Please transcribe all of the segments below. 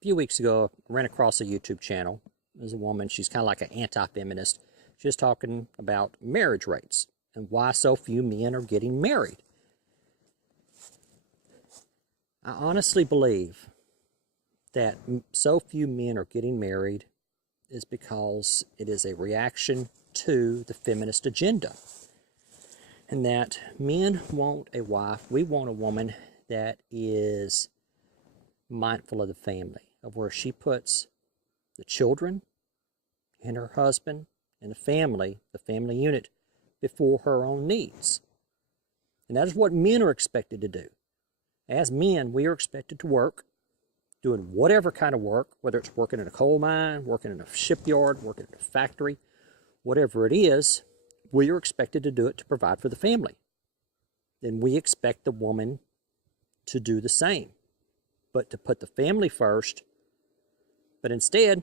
few weeks ago, I ran across a YouTube channel. There's a woman, she's kind of like an anti-feminist. She's talking about marriage rates and why so few men are getting married. I honestly believe that so few men are getting married is because it is a reaction to the feminist agenda. And that men want a wife, we want a woman that is mindful of the family, of where she puts the children and her husband and the family unit, before her own needs. And that is what men are expected to do. As men, we are expected to work, doing whatever kind of work, whether it's working in a coal mine, working in a shipyard, working in a factory, whatever it is, we are expected to do it to provide for the family. Then we expect the woman to do the same, but to put the family first. But instead,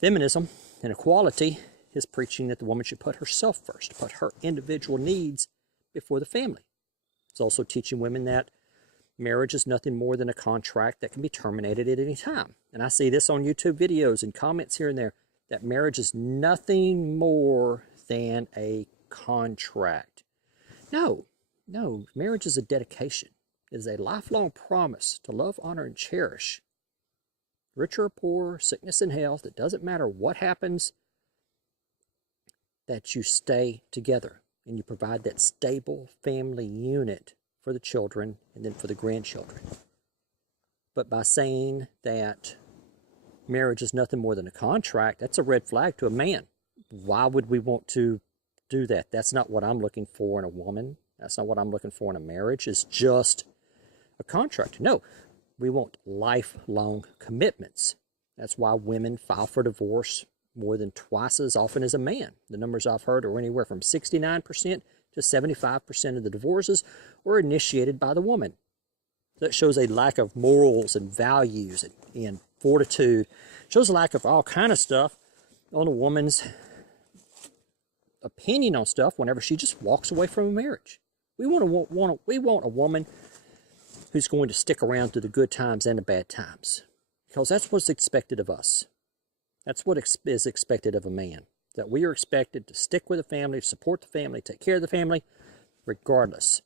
feminism and equality is preaching that the woman should put herself first, put her individual needs before the family. It's also teaching women that marriage is nothing more than a contract that can be terminated at any time. And I see this on YouTube videos and comments here and there, that marriage is nothing more than a contract. No, marriage is a dedication. It is a lifelong promise to love, honor, and cherish. Rich or poor, sickness and health, it doesn't matter what happens, that you stay together and you provide that stable family unit for the children and then for the grandchildren. But by saying that marriage is nothing more than a contract, that's a red flag to a man. Why would we want to do that? That's not what I'm looking for in a woman. That's not what I'm looking for in a marriage. It's just a contract. No, we want lifelong commitments. That's why women file for divorce more than twice as often as a man. The numbers I've heard are anywhere from 69% to 75% of the divorces were initiated by the woman. That shows a lack of morals and values and fortitude. It shows a lack of all kind of stuff on a woman's opinion on stuff whenever she just walks away from a marriage. We want a woman who's going to stick around through the good times and the bad times, because that's what's expected of us. That's what is expected of a man, that we are expected to stick with the family, support the family, take care of the family, regardless.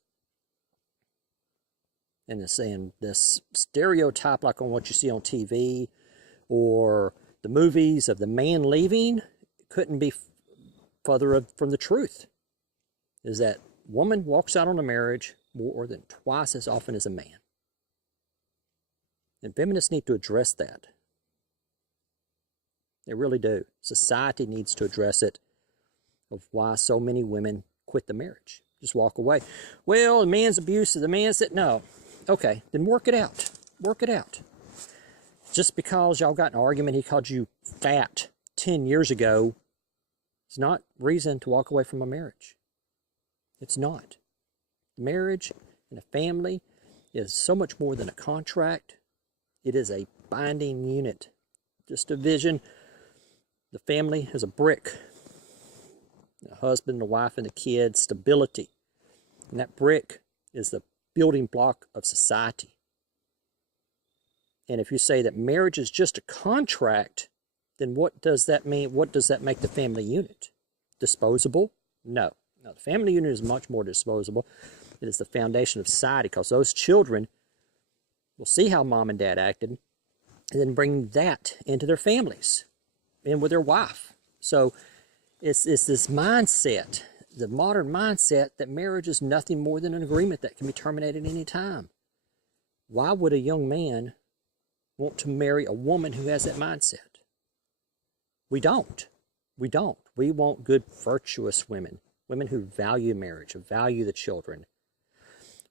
And this stereotype, like on what you see on TV or the movies of the man leaving, couldn't be further from the truth. Is that woman walks out on a marriage more than twice as often as a man. And feminists need to address that. They really do. Society needs to address it, of why so many women quit the marriage. Just walk away. Well, the man's abusive. The man said no. Okay, then work it out. Work it out. Just because y'all got an argument, he called you fat 10 years ago, it's not reason to walk away from a marriage. It's not. Marriage and a family is so much more than a contract. It is a binding unit. Just a vision. The family is a brick. The husband, the wife, and the kids, stability. And that brick is the building block of society. And if you say that marriage is just a contract, then what does that mean? What does that make the family unit? Disposable? No. No, the family unit is much more disposable. It is the foundation of society, because those children will see how mom and dad acted and then bring that into their families and with their wife. So it's this mindset, the modern mindset, that marriage is nothing more than an agreement that can be terminated any time. Why would a young man want to marry a woman who has that mindset? We don't. We don't. We want good, virtuous women, women who value marriage, who value the children.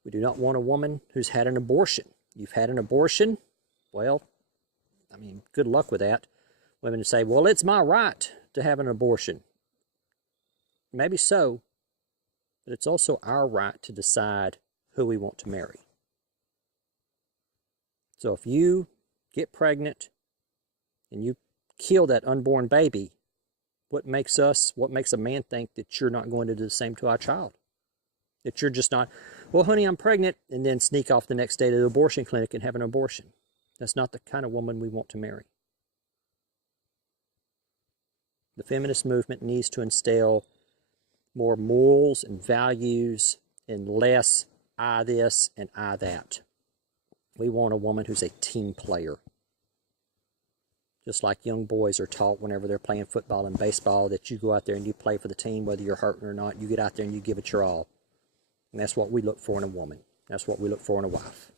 We do not want a woman who's had an abortion. You've had an abortion? Well, I mean, good luck with that. Women who say, well, it's my right to have an abortion. Maybe so, but it's also our right to decide who we want to marry. So if you get pregnant and you kill that unborn baby, what makes a man think that you're not going to do the same to our child? That you're just not, well, honey, I'm pregnant, and then sneak off the next day to the abortion clinic and have an abortion. That's not the kind of woman we want to marry. The feminist movement needs to instill more morals and values and less I this and I that. We want a woman who's a team player. Just like young boys are taught whenever they're playing football and baseball, that you go out there and you play for the team, whether you're hurting or not. You get out there and you give it your all. And that's what we look for in a woman. That's what we look for in a wife.